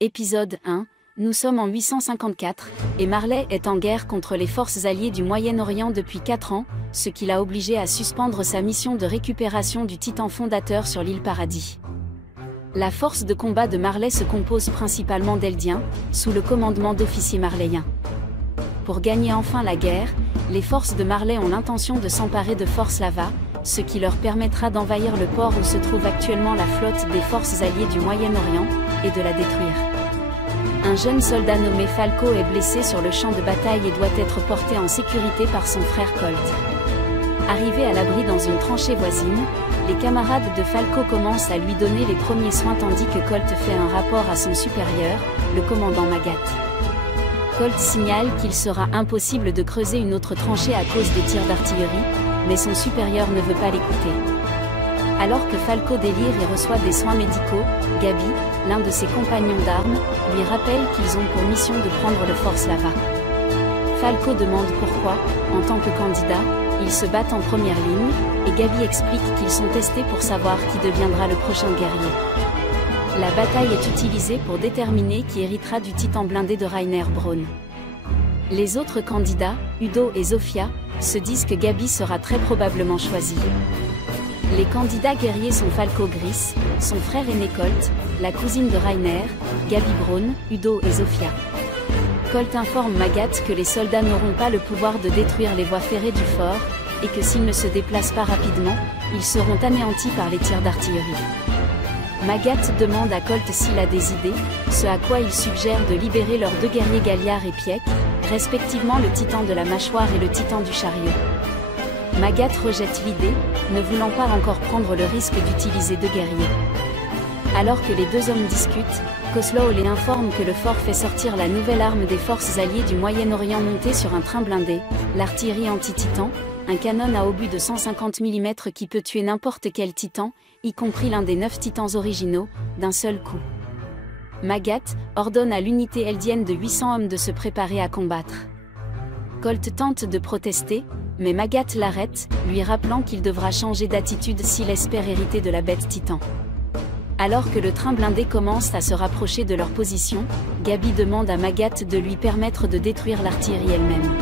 Épisode 1, nous sommes en 854, et Marley est en guerre contre les forces alliées du Moyen-Orient depuis 4 ans, ce qui l'a obligé à suspendre sa mission de récupération du Titan fondateur sur l'île Paradis. La force de combat de Marley se compose principalement d'Eldiens, sous le commandement d'officiers marléens. Pour gagner enfin la guerre, les forces de Marley ont l'intention de s'emparer de Force Lava, ce qui leur permettra d'envahir le port où se trouve actuellement la flotte des forces alliées du Moyen-Orient, et de la détruire. Un jeune soldat nommé Falco est blessé sur le champ de bataille et doit être porté en sécurité par son frère Colt. Arrivé à l'abri dans une tranchée voisine, les camarades de Falco commencent à lui donner les premiers soins tandis que Colt fait un rapport à son supérieur, le commandant Magat. Colt signale qu'il sera impossible de creuser une autre tranchée à cause des tirs d'artillerie, mais son supérieur ne veut pas l'écouter. Alors que Falco délire et reçoit des soins médicaux, Gabi, l'un de ses compagnons d'armes, lui rappelle qu'ils ont pour mission de prendre le Force Lava. Falco demande pourquoi, en tant que candidat, ils se battent en première ligne, et Gabi explique qu'ils sont testés pour savoir qui deviendra le prochain guerrier. La bataille est utilisée pour déterminer qui héritera du titan blindé de Rainer Braun. Les autres candidats, Udo et Zofia, se disent que Gabi sera très probablement choisi. Les candidats guerriers sont Falco Gris, son frère aîné Colt, la cousine de Rainer, Gabi Braun, Udo et Zofia. Colt informe Magat que les soldats n'auront pas le pouvoir de détruire les voies ferrées du fort, et que s'ils ne se déplacent pas rapidement, ils seront anéantis par les tirs d'artillerie. Magat demande à Colt s'il a des idées, ce à quoi il suggère de libérer leurs deux guerriers Galliard et Pieck, respectivement le titan de la mâchoire et le titan du chariot. Magat rejette l'idée, ne voulant pas encore prendre le risque d'utiliser deux guerriers. Alors que les deux hommes discutent, Koslow les informe que le fort fait sortir la nouvelle arme des forces alliées du Moyen-Orient montée sur un train blindé, l'artillerie anti-titan, un canon à obus de 150 mm qui peut tuer n'importe quel titan, y compris l'un des 9 titans originaux, d'un seul coup. Magat ordonne à l'unité eldienne de 800 hommes de se préparer à combattre. Colt tente de protester, mais Magat l'arrête, lui rappelant qu'il devra changer d'attitude s'il espère hériter de la bête titan. Alors que le train blindé commence à se rapprocher de leur position, Gabi demande à Magat de lui permettre de détruire l'artillerie elle-même.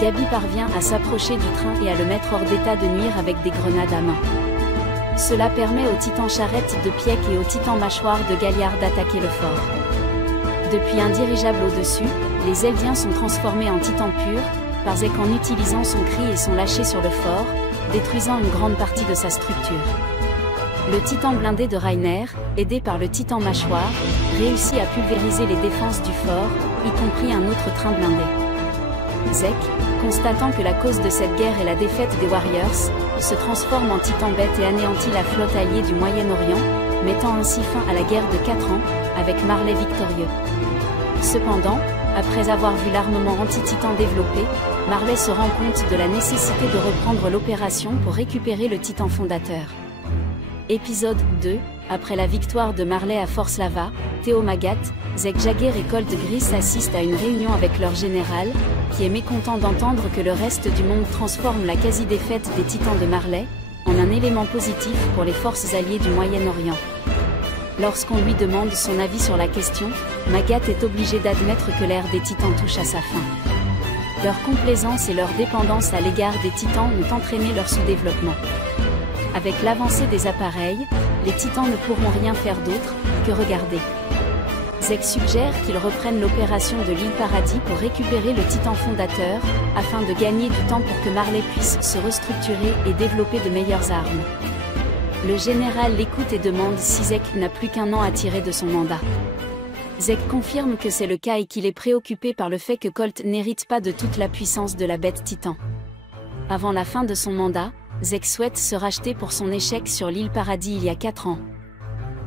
Gabi parvient à s'approcher du train et à le mettre hors d'état de nuire avec des grenades à main. Cela permet au titan charrette de Pieck et au titan mâchoire de Galliard d'attaquer le fort. Depuis un dirigeable au-dessus, les Eldiens sont transformés en titans purs, par Zek en utilisant son cri et sont lâchés sur le fort, détruisant une grande partie de sa structure. Le titan blindé de Rainer, aidé par le titan mâchoire, réussit à pulvériser les défenses du fort, y compris un autre train blindé. Zek, constatant que la cause de cette guerre est la défaite des Warriors, se transforme en titan bête et anéantit la flotte alliée du Moyen-Orient, mettant ainsi fin à la guerre de 4 ans, avec Marley victorieux. Cependant, après avoir vu l'armement anti-titan développé, Marley se rend compte de la nécessité de reprendre l'opération pour récupérer le titan fondateur. Épisode 2, après la victoire de Marley à Force Lava, Theo Magat, Zek Jagger et Colt Gris assistent à une réunion avec leur général, qui est mécontent d'entendre que le reste du monde transforme la quasi-défaite des titans de Marley, en un élément positif pour les forces alliées du Moyen-Orient. Lorsqu'on lui demande son avis sur la question, Magat est obligé d'admettre que l'ère des titans touche à sa fin. Leur complaisance et leur dépendance à l'égard des titans ont entraîné leur sous-développement. Avec l'avancée des appareils, les titans ne pourront rien faire d'autre que regarder. Zek suggère qu'ils reprennent l'opération de l'île Paradis pour récupérer le titan fondateur, afin de gagner du temps pour que Marley puisse se restructurer et développer de meilleures armes. Le général l'écoute et demande si Zek n'a plus qu'un an à tirer de son mandat. Zek confirme que c'est le cas et qu'il est préoccupé par le fait que Colt n'hérite pas de toute la puissance de la bête titan. Avant la fin de son mandat, Zek souhaite se racheter pour son échec sur l'île Paradis il y a 4 ans.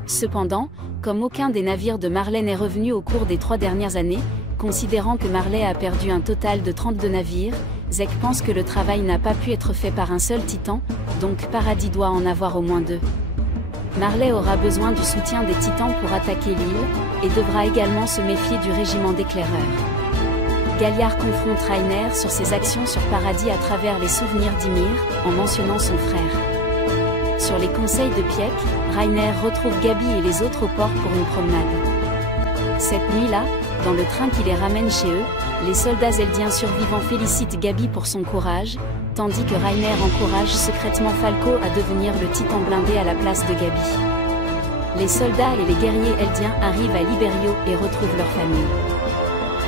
Cependant, comme aucun des navires de Marley n'est revenu au cours des 3 dernières années, considérant que Marley a perdu un total de 32 navires, Zek pense que le travail n'a pas pu être fait par un seul titan, donc Paradis doit en avoir au moins 2. Marley aura besoin du soutien des titans pour attaquer l'île, et devra également se méfier du régiment d'éclaireurs. Galliard confronte Rainer sur ses actions sur Paradis à travers les souvenirs d'Ymir, en mentionnant son frère. Sur les conseils de Pieck, Rainer retrouve Gabi et les autres au port pour une promenade. Cette nuit-là, dans le train qui les ramène chez eux, les soldats eldiens survivants félicitent Gabi pour son courage, tandis que Reiner encourage secrètement Falco à devenir le titan blindé à la place de Gabi. Les soldats et les guerriers eldiens arrivent à Liberio et retrouvent leur famille.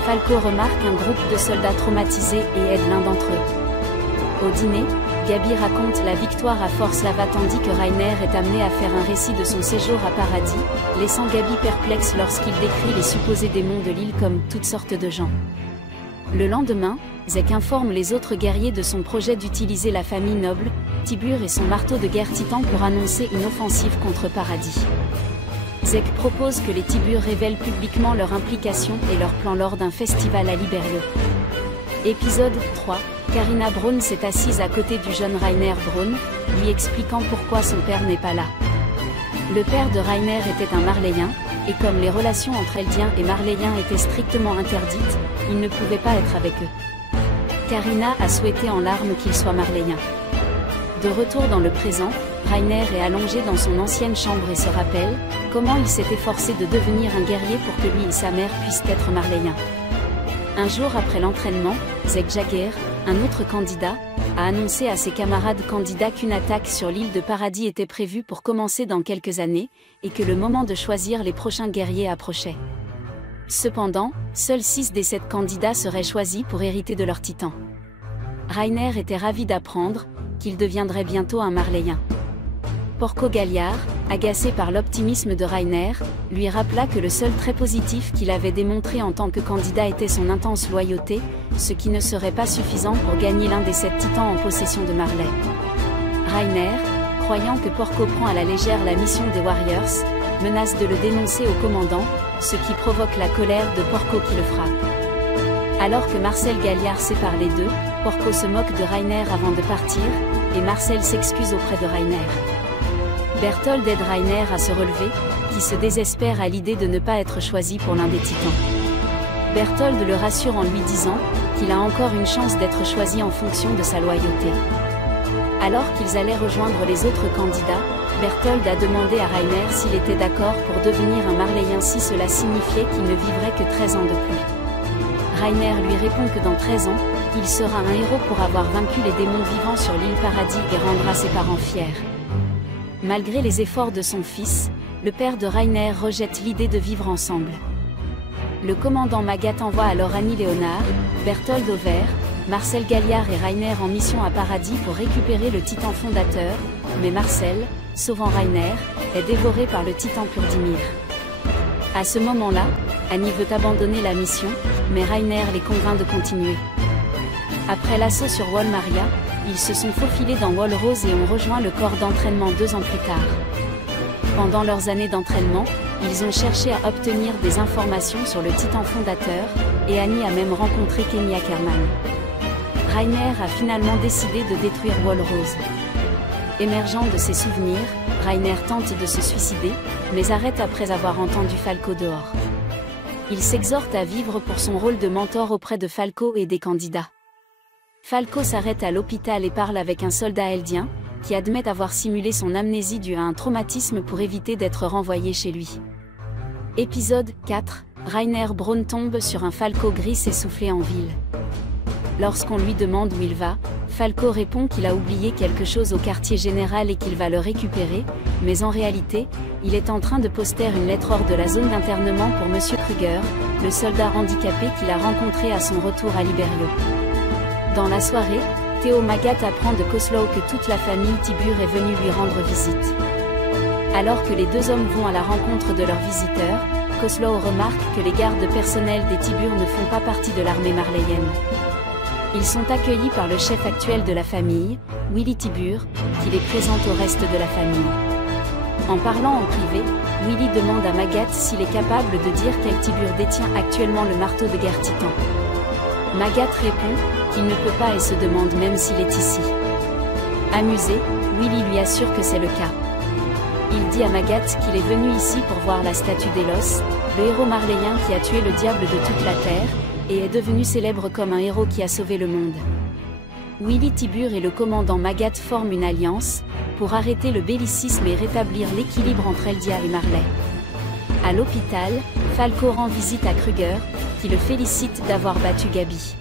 Falco remarque un groupe de soldats traumatisés et aide l'un d'entre eux. Au dîner, Gabi raconte la victoire à Force Lava tandis que Reiner est amené à faire un récit de son séjour à Paradis, laissant Gabi perplexe lorsqu'il décrit les supposés démons de l'île comme toutes sortes de gens. Le lendemain, Zek informe les autres guerriers de son projet d'utiliser la famille noble, Tibur et son marteau de guerre titan pour annoncer une offensive contre Paradis. Zek propose que les Tibur révèlent publiquement leur implication et leur plan lors d'un festival à Liberio. Épisode 3. Carina Braun s'est assise à côté du jeune Reiner Braun, lui expliquant pourquoi son père n'est pas là. Le père de Reiner était un Marléen, et comme les relations entre Eldiens et Marléens étaient strictement interdites, il ne pouvait pas être avec eux. Carina a souhaité en larmes qu'il soit Marléen. De retour dans le présent, Reiner est allongé dans son ancienne chambre et se rappelle comment il s'est efforcé de devenir un guerrier pour que lui et sa mère puissent être Marléens. Un jour après l'entraînement, Zek Jagger, un autre candidat, a annoncé à ses camarades candidats qu'une attaque sur l'île de Paradis était prévue pour commencer dans quelques années, et que le moment de choisir les prochains guerriers approchait. Cependant, seuls 6 des 7 candidats seraient choisis pour hériter de leur titan. Reiner était ravi d'apprendre qu'il deviendrait bientôt un Marléen. Porco Galliard, agacé par l'optimisme de Reiner, lui rappela que le seul trait positif qu'il avait démontré en tant que candidat était son intense loyauté, ce qui ne serait pas suffisant pour gagner l'un des 7 titans en possession de Marley. Reiner, croyant que Porco prend à la légère la mission des Warriors, menace de le dénoncer au commandant, ce qui provoque la colère de Porco qui le frappe. Alors que Marcel Galliard sépare les deux, Porco se moque de Reiner avant de partir, et Marcel s'excuse auprès de Reiner. Berthold aide Reiner à se relever, qui se désespère à l'idée de ne pas être choisi pour l'un des titans. Berthold le rassure en lui disant qu'il a encore une chance d'être choisi en fonction de sa loyauté. Alors qu'ils allaient rejoindre les autres candidats, Berthold a demandé à Reiner s'il était d'accord pour devenir un Marléen si cela signifiait qu'il ne vivrait que 13 ans de plus. Reiner lui répond que dans 13 ans, il sera un héros pour avoir vaincu les démons vivants sur l'île Paradis et rendra ses parents fiers. Malgré les efforts de son fils, le père de Reiner rejette l'idée de vivre ensemble. Le commandant Magat envoie alors Annie Léonard, Berthold Over, Marcel Galliard et Reiner en mission à Paradis pour récupérer le titan fondateur, mais Marcel, sauvant Reiner, est dévoré par le titan Purdimir. À ce moment-là, Annie veut abandonner la mission, mais Reiner les convainc de continuer. Après l'assaut sur Wall Maria, ils se sont faufilés dans Wall Rose et ont rejoint le corps d'entraînement 2 ans plus tard. Pendant leurs années d'entraînement, ils ont cherché à obtenir des informations sur le titan fondateur, et Annie a même rencontré Kenny Ackerman. Reiner a finalement décidé de détruire Wall Rose. Émergeant de ses souvenirs, Reiner tente de se suicider, mais arrête après avoir entendu Falco dehors. Il s'exhorte à vivre pour son rôle de mentor auprès de Falco et des candidats. Falco s'arrête à l'hôpital et parle avec un soldat eldien, qui admet avoir simulé son amnésie due à un traumatisme pour éviter d'être renvoyé chez lui. Épisode 4. Reiner Braun tombe sur un Falco gris essoufflé en ville. Lorsqu'on lui demande où il va, Falco répond qu'il a oublié quelque chose au quartier général et qu'il va le récupérer, mais en réalité, il est en train de poster une lettre hors de la zone d'internement pour Monsieur Kruger, le soldat handicapé qu'il a rencontré à son retour à Liberio. Dans la soirée, Theo Magat apprend de Koslow que toute la famille Tibur est venue lui rendre visite. Alors que les 2 hommes vont à la rencontre de leur visiteur, Koslow remarque que les gardes personnels des Tibur ne font pas partie de l'armée marléenne. Ils sont accueillis par le chef actuel de la famille, Willy Tibur, qui les présente au reste de la famille. En parlant en privé, Willy demande à Magat s'il est capable de dire quel Tibur détient actuellement le marteau de guerre titan. Magat répond qu'il ne peut pas et se demande même s'il est ici. Amusé, Willy lui assure que c'est le cas. Il dit à Magat qu'il est venu ici pour voir la statue d'Elos, le héros marléen qui a tué le diable de toute la terre, et est devenu célèbre comme un héros qui a sauvé le monde. Willy Tibur et le commandant Magat forment une alliance, pour arrêter le bellicisme et rétablir l'équilibre entre Eldia et Marley. À l'hôpital, Falco rend visite à Kruger, qui le félicite d'avoir battu Gabi.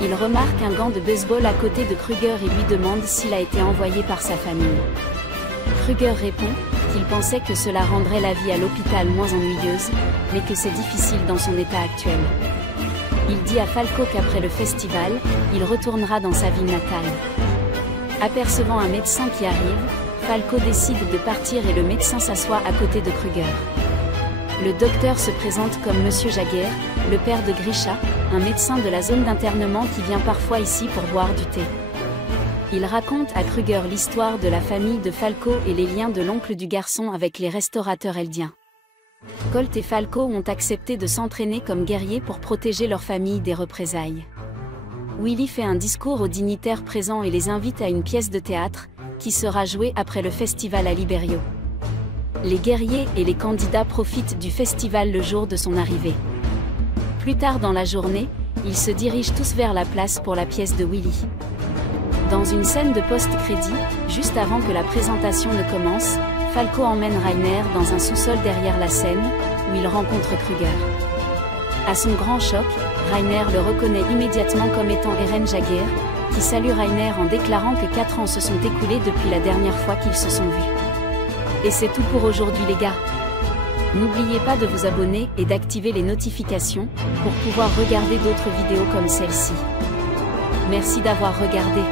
Il remarque un gant de baseball à côté de Kruger et lui demande s'il a été envoyé par sa famille. Kruger répond qu'il pensait que cela rendrait la vie à l'hôpital moins ennuyeuse, mais que c'est difficile dans son état actuel. Il dit à Falco qu'après le festival, il retournera dans sa ville natale. Apercevant un médecin qui arrive, Falco décide de partir et le médecin s'assoit à côté de Kruger. Le docteur se présente comme Monsieur Jaguer, le père de Grisha, un médecin de la zone d'internement qui vient parfois ici pour boire du thé. Il raconte à Kruger l'histoire de la famille de Falco et les liens de l'oncle du garçon avec les restaurateurs eldiens. Colt et Falco ont accepté de s'entraîner comme guerriers pour protéger leur famille des représailles. Willy fait un discours aux dignitaires présents et les invite à une pièce de théâtre, qui sera jouée après le festival à Liberio. Les guerriers et les candidats profitent du festival le jour de son arrivée. Plus tard dans la journée, ils se dirigent tous vers la place pour la pièce de Willy. Dans une scène de post-crédit, juste avant que la présentation ne commence, Falco emmène Rainer dans un sous-sol derrière la scène, où il rencontre Kruger. À son grand choc, Rainer le reconnaît immédiatement comme étant Eren Jaguer, qui salue Rainer en déclarant que 4 ans se sont écoulés depuis la dernière fois qu'ils se sont vus. Et c'est tout pour aujourd'hui les gars. N'oubliez pas de vous abonner et d'activer les notifications, pour pouvoir regarder d'autres vidéos comme celle-ci. Merci d'avoir regardé.